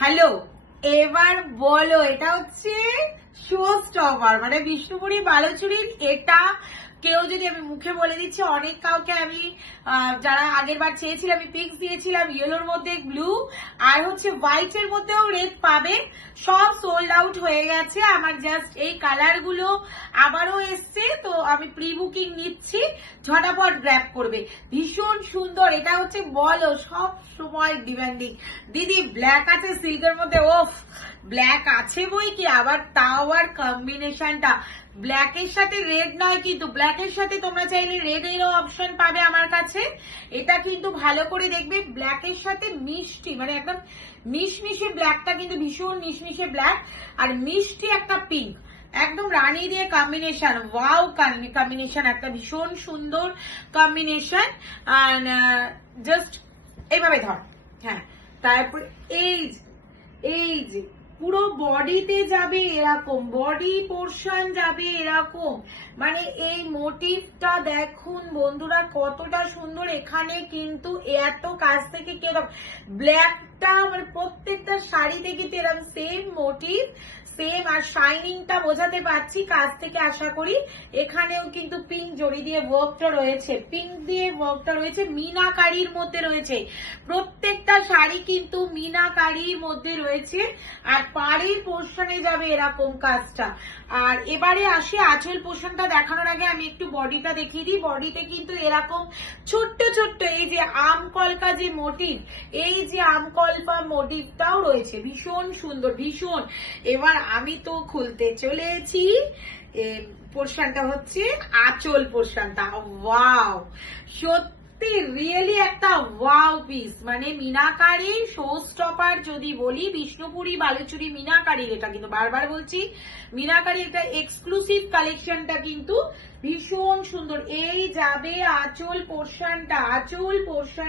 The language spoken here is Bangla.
হ্যালো, এবার বলো, এটা হচ্ছে শো স্টপার, মানে বিষ্ণুপুরি বালুচুরির। এটা কেউ যদি, আমি মুখে বলে দিচ্ছি, অনেক কাউকে আমি যারা আগের বার চেয়েছিল আমি পিক্স দিয়েছিলাম, ইয়েলোর মধ্যে ব্লু আর হচ্ছে হোয়াইটের মধ্যেও রেড পাবে, সব সোল্ড আউট হয়ে গেছে। আমার জাস্ট এই কালার গুলো আবারও এসছে, তো আমি প্রি বুকিং নিচ্ছি, ঝটাপট গ্র্যাব করবে। ভীষণ সুন্দর, এটা হচ্ছে বলো সব সময় ডিমান্ডিং। দিদি ব্ল্যাক আছে সিল্কের মধ্যে, ওফ ব্ল্যাক আছে বই কি, আবার তাও আর কম্বিনেশনটা ব্ল্যাকের সাথে রেড নয়, কিন্তু ব্ল্যাকের সাথে তোমরা চাইলে রেড এরও অপশন পাবে আমার কাছে। এটা কিন্তু ভালো করে দেখবে, ব্ল্যাকের সাথে মিষ্টি, মানে একদম মিশমিশে ব্ল্যাকটা, কিন্তু ভীষণ মিশমিশে ব্ল্যাক আর মিষ্টি একটা পিঙ্ক, একদম রানী দিয়ে কম্বিনেশন, ওয়াও কম্বিনেশন, একটা ভীষণ সুন্দর কম্বিনেশন। আর জাস্ট এইভাবে ধর, হ্যাঁ। তারপর এই যে পুরো বডিতে যাবে এরকম, বডি পোর্শন যাবে এরকম, মানে এই মোটিভটা দেখুন বন্ধুরা কতটা সুন্দর। এখানে কিন্তু এত কাছ থেকে কেরকম ব্ল্যাকটা, মানে প্রত্যেকটা শাড়িতে কিন্তু এরকম সেম মোটিভ, সেম, আর শাইনিংটা বোঝাতে পারছি কাছ থেকে, আশা করি। এখানেও কিন্তু পিঙ্ক জড়ি দিয়ে ওয়ার্কটা রয়েছে, পিঙ্ক দিয়ে ওয়ার্কটা রয়েছে, মিনাকারির মধ্যে রয়েছে, প্রত্যেকটা শাড়ি কিন্তু মিনাকারির মধ্যে রয়েছে। আর পাড়ের পোর্শনে যাবে এরকম কাজটা। আর এবারে আসি আঁচল পোর্শনটা দেখানোর আগে আমি একটু বডিটা দেখিয়ে দিই। বডিতে কিন্তু এরকম ছোট্ট ছোট্ট এই যে আমকলকা যে মোটিভ, এই যে আমকল্পা মোটিভটাও রয়েছে, ভীষণ সুন্দর, ভীষণ। এবার আমি তো খুলতে চলেছি, পোর্শনটা হচ্ছে আঁচল পোর্শনটা, ওয়াও সত্যি রিয়েলি একটা ওয়াও পিস, মানে মিনাকারি শো স্টপার যদি বলি, বিষ্ণুপুরি বালুচুরি মিনাকারির, এটা কিন্তু বারবার বলছি, মিনাকারি একটা এক্সক্লুসিভ কালেকশনটা কিন্তু ভীষণ সুন্দর। এই যাবে আঁচল পোর্শনটা, আঁচল পোর্শন